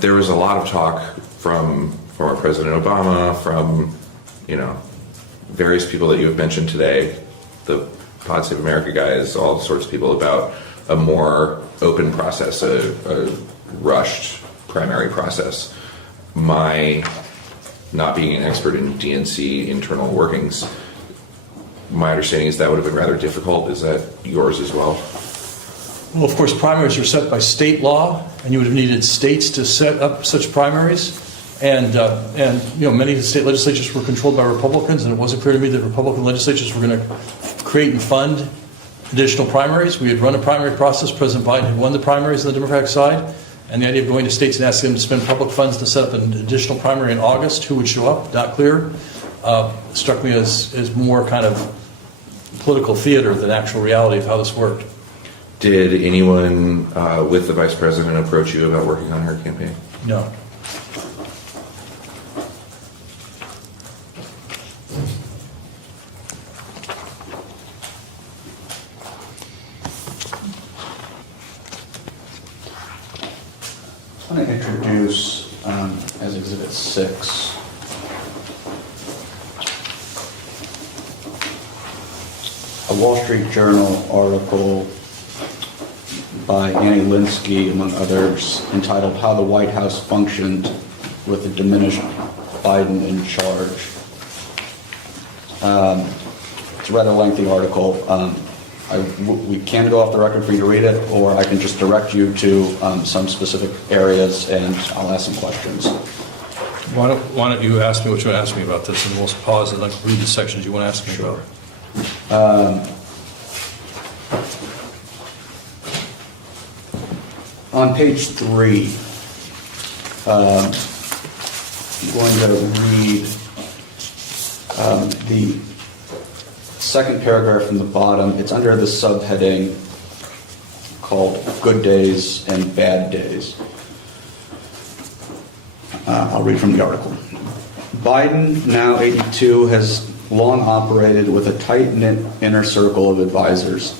there was a lot of talk from former President Obama, from, various people that you have mentioned today, the Pod Save America guys, all sorts of people, about a more open process, a rushed primary process. My not being an expert in DNC internal workings, my understanding is that would have been rather difficult. Is that yours as well? Well, of course, primaries are set by state law, and you would have needed states to set up such primaries. And many of the state legislatures were controlled by Republicans, and it wasn't clear to me that Republican legislatures were going to create and fund additional primaries. We had run a primary process. President Biden had won the primaries on the Democratic side, and the idea of going to states and asking them to spend public funds to set up an additional primary in August, who would show up, not clear, struck me as more kind of political theater than actual reality of how this worked. Did anyone with the vice president approach you about working on her campaign? No. I want to introduce, as Exhibit 6, a Wall Street Journal article by Annie Linsky, among others, entitled "How the White House Functioned with a Diminished Biden in Charge." It's a rather lengthy article. We can go off the record for you to read it, or I can just direct you to some specific areas and I'll ask some questions. Why don't you ask me what you want to ask me about this, and we'll pause and read the sections you want to ask me about. On page 3, I'm going to read the second paragraph from the bottom. It's under the subheading called Good Days and Bad Days. I'll read from the article. Biden, now 82, has long operated with a tight-knit inner circle of advisors.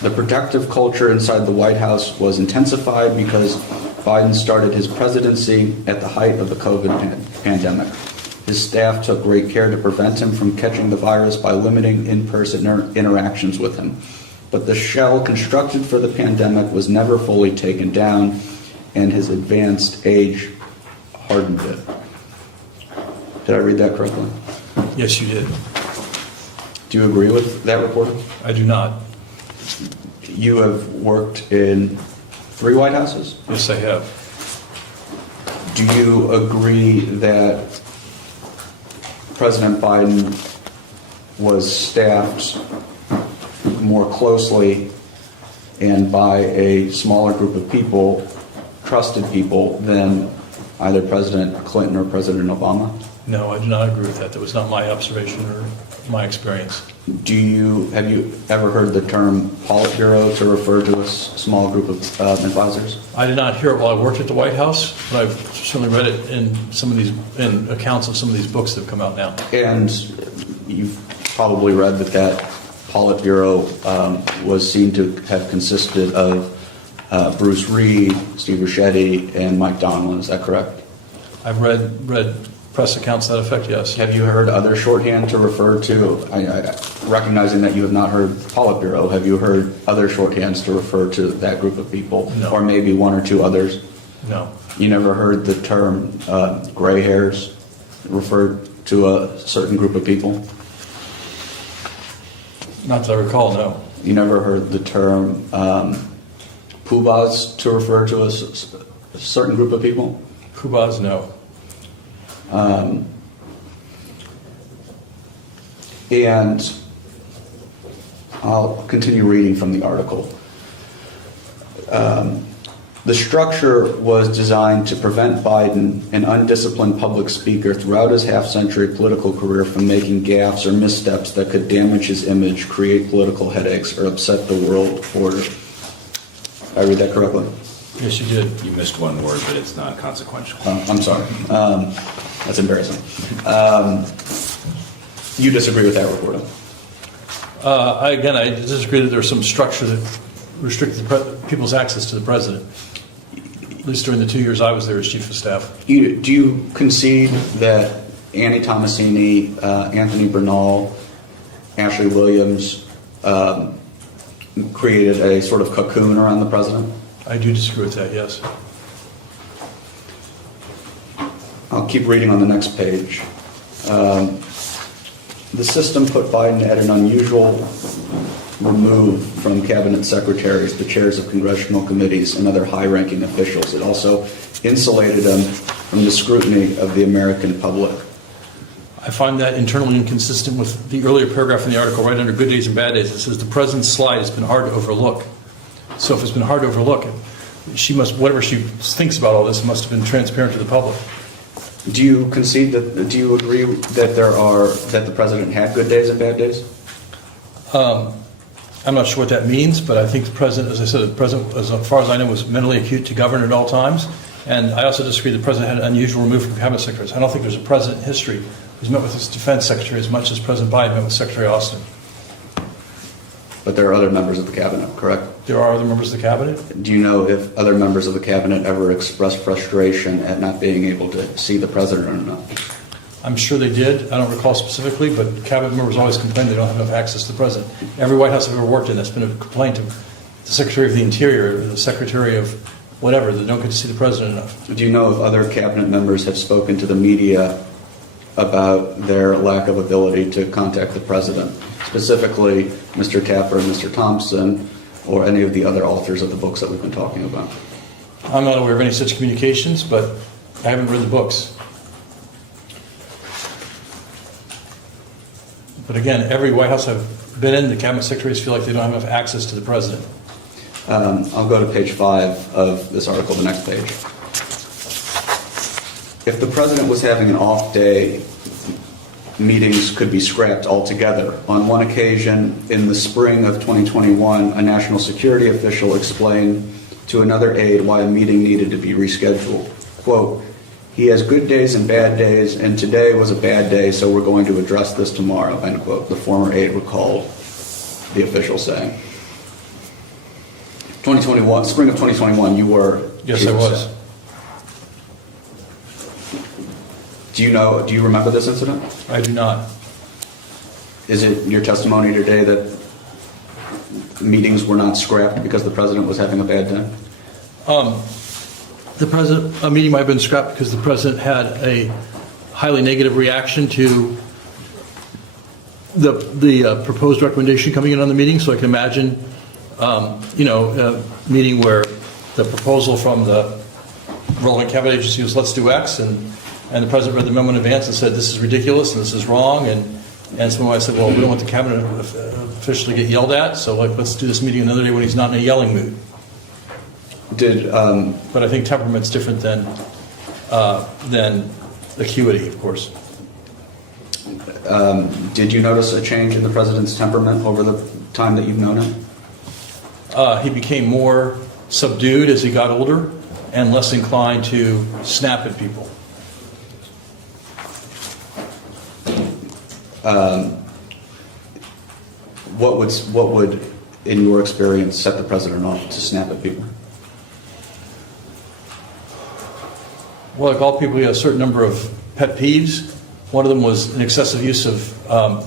The protective culture inside the White House was intensified because Biden started his presidency at the height of the COVID pandemic. His staff took great care to prevent him from catching the virus by limiting in-person interactions with him. But the shell constructed for the pandemic was never fully taken down, and his advanced age hardened it. Did I read that correctly? Yes, you did. Do you agree with that report? I do not. You have worked in 3 White Houses? Yes, I have. Do you agree that President Biden was staffed more closely and by a smaller group of people, trusted people, than either President Clinton or President Obama? No, I do not agree with that. That was not my observation or my experience. Have you ever heard the term Politburo to refer to a small group of advisors? I did not hear it while I worked at the White House, but I've certainly read it in in accounts of some of these books that have come out now. And you've probably read that Politburo was seen to have consisted of Bruce Reed, Steve Ricchetti, and Mike Donilon. Is that correct? I've read press accounts to that effect, yes. Have you heard other shorthand to refer to, recognizing that you have not heard Politburo, have you heard other shorthands to refer to that group of people? No. Or maybe 1 or 2 others? No. You never heard the term gray hairs referred to a certain group of people? Not that I recall, no. You never heard the term poobahs to refer to a certain group of people? Kubas, no. And I'll continue reading from the article. The structure was designed to prevent Biden, an undisciplined public speaker throughout his half-century political career, from making gaffes or missteps that could damage his image, create political headaches, or upset the world order. Did I read that correctly? Yes, you did. You missed one word, but it's not consequential. I'm sorry. That's embarrassing. You disagree with that reporting? I disagree that there's some structure that restricted people's access to the president. least during the 2 years I was there as chief of staff. Do you concede that Annie Tomasini, Anthony Bernal, Ashley Williams created a sort of cocoon around the president? I do disagree with that, yes. I'll keep reading on the next page. The system put Biden at an unusual remove from cabinet secretaries, the chairs of congressional committees, and other high-ranking officials. It also insulated them from the scrutiny of the American public. I find that internally inconsistent with the earlier paragraph in the article, right under good days and bad days. It says the president's slide has been hard to overlook. So if it's been hard to overlook, she must, whatever she thinks about all this, must have been transparent to the public. Do you concede that? Do you agree that that the president had good days and bad days? I'm not sure what that means, but I think the president, as I said, the president, as far as I know, was mentally acute to govern at all times. And I also disagree the president had an unusual remove from cabinet secretaries. I don't think there's a president in history who's met with his defense secretary as much as President Biden met with Secretary Austin. But there are other members of the cabinet, correct? There are other members of the cabinet. Do you know if other members of the cabinet ever expressed frustration at not being able to see the president or not? I'm sure they did. I don't recall specifically, but cabinet members always complain they don't have enough access to the president. Every White House I've ever worked in, that's been a complaint of the Secretary of the Interior, or the Secretary of whatever, that don't get to see the president enough. Do you know if other cabinet members have spoken to the media about their lack of ability to contact the president, specifically Mr. Tapper and Mr. Thompson, or any of the other authors of the books that we've been talking about? I'm not aware of any such communications, but I haven't read the books. But again, every White House I've been in, the cabinet secretaries feel like they don't have enough access to the president. I'll go to page 5 of this article, the next page. If the president was having an off day, meetings could be scrapped altogether. On one occasion, in the spring of 2021, a national security official explained to another aide why a meeting needed to be rescheduled. Quote, "He has good days and bad days, and today was a bad day, so we're going to address this tomorrow," end quote, the former aide recalled the official saying. 2021, spring of 2021, you were... Yes, I was. Do you remember this incident? I do not. Is it your testimony today that meetings were not scrapped because the president was having a bad day? A meeting might have been scrapped because the president had a highly negative reaction to the proposed recommendation coming in on the meeting. So I can imagine, a meeting where the proposal from the relevant cabinet agency was let's do X, and the president read the memo in advance and said this is ridiculous and this is wrong, and so I said, well, we don't want the cabinet official to get yelled at, so let's do this meeting another day when he's not in a yelling mood. But I think temperament's different than acuity, of course. Did you notice a change in the president's temperament over the time that you've known him? He became more subdued as he got older and less inclined to snap at people. What would, in your experience, set the president off to snap at people? Well, like all people, we have a certain number of pet peeves. One of them was an excessive use of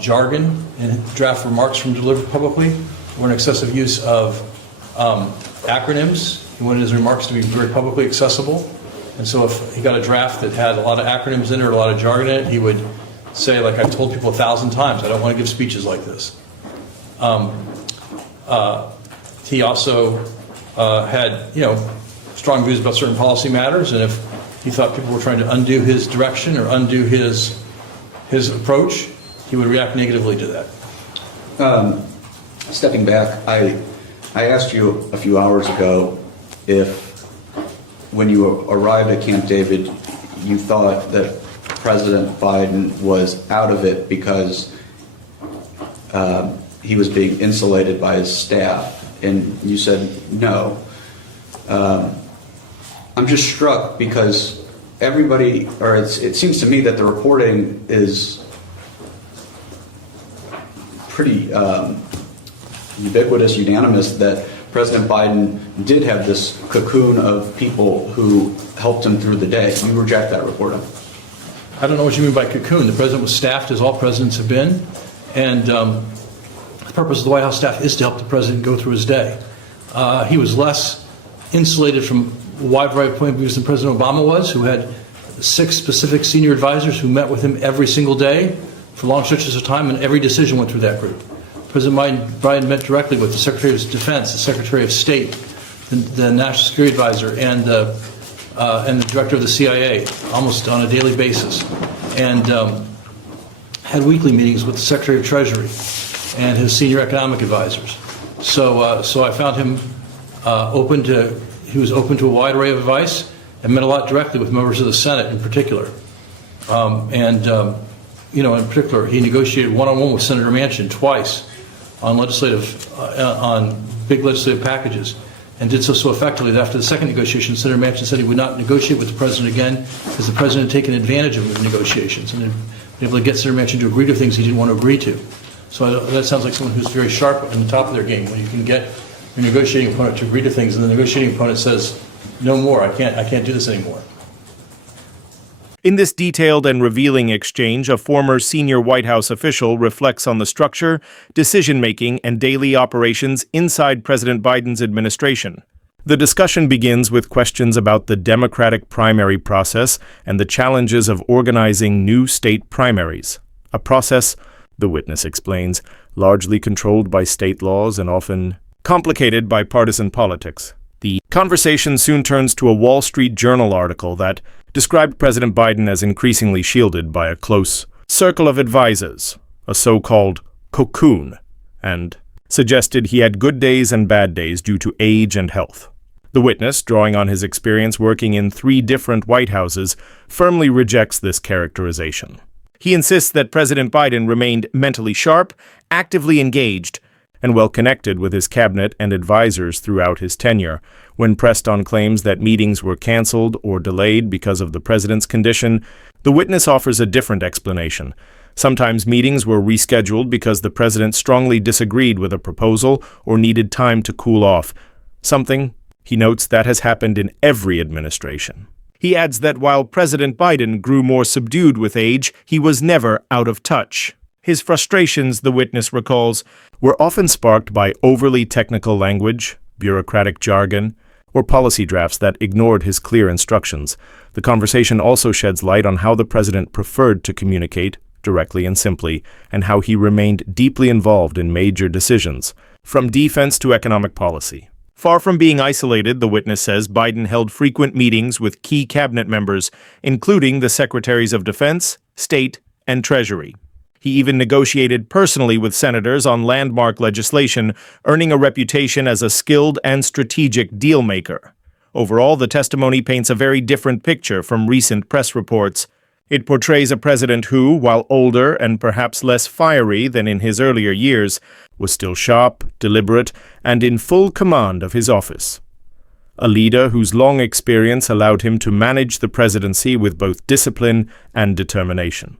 jargon in draft remarks from delivered publicly, or an excessive use of acronyms. He wanted his remarks to be very publicly accessible. And so if he got a draft that had a lot of acronyms in it or a lot of jargon in it, he would say, like I've told people 1,000 times, I don't want to give speeches like this. He also had, strong views about certain policy matters, and if he thought people were trying to undo his direction or undo his approach, he would react negatively to that. Stepping back, I asked you a few hours ago if, when you arrived at Camp David, you thought that President Biden was out of it because he was being insulated by his staff, and you said no. I'm just struck because everybody, or it seems to me that the reporting is pretty ubiquitous, unanimous, that President Biden did have this cocoon of people who helped him through the day. You reject that reporting. I don't know what you mean by cocoon. The president was staffed as all presidents have been, and the purpose of the White House staff is to help the president go through his day. He was less insulated from a wide variety of point of views than President Obama was, who had 6 specific senior advisors who met with him every single day for long stretches of time, and every decision went through that group. President Biden met directly with the Secretary of Defense, the Secretary of State, the National Security Advisor, and the Director of the CIA almost on a daily basis, and had weekly meetings with the Secretary of Treasury and his senior economic advisors. So I found him he was open to a wide array of advice and met a lot directly with members of the Senate in particular. In particular, he negotiated one-on-one with Senator Manchin twice on big legislative packages, and did so effectively that after the second negotiation, Senator Manchin said he would not negotiate with the president again because the president had taken advantage of the negotiations and had been able to get Senator Manchin to agree to things he didn't want to agree to. So that sounds like someone who's very sharp on the top of their game, when you can get your negotiating opponent to agree to things and the negotiating opponent says, no more, I can't do this anymore. In this detailed and revealing exchange, a former senior White House official reflects on the structure, decision-making, and daily operations inside President Biden's administration. The discussion begins with questions about the Democratic primary process and the challenges of organizing new state primaries. A process, the witness explains, largely controlled by state laws and often complicated by partisan politics. The conversation soon turns to a Wall Street Journal article that described President Biden as increasingly shielded by a close circle of advisors, a so-called cocoon, and suggested he had good days and bad days due to age and health. The witness, drawing on his experience working in 3 different White Houses, firmly rejects this characterization. He insists that President Biden remained mentally sharp, actively engaged, and well-connected with his cabinet and advisors throughout his tenure. When pressed on claims that meetings were canceled or delayed because of the president's condition, the witness offers a different explanation. Sometimes meetings were rescheduled because the president strongly disagreed with a proposal or needed time to cool off, something, he notes, that has happened in every administration. He adds that while President Biden grew more subdued with age, he was never out of touch. His frustrations, the witness recalls, were often sparked by overly technical language, bureaucratic jargon, or policy drafts that ignored his clear instructions. The conversation also sheds light on how the president preferred to communicate, directly and simply, and how he remained deeply involved in major decisions, from defense to economic policy. Far from being isolated, the witness says Biden held frequent meetings with key cabinet members, including the Secretaries of Defense, State, and Treasury. He even negotiated personally with senators on landmark legislation, earning a reputation as a skilled and strategic deal-maker. Overall, the testimony paints a very different picture from recent press reports. It portrays a president who, while older and perhaps less fiery than in his earlier years, was still sharp, deliberate, and in full command of his office. A leader whose long experience allowed him to manage the presidency with both discipline and determination.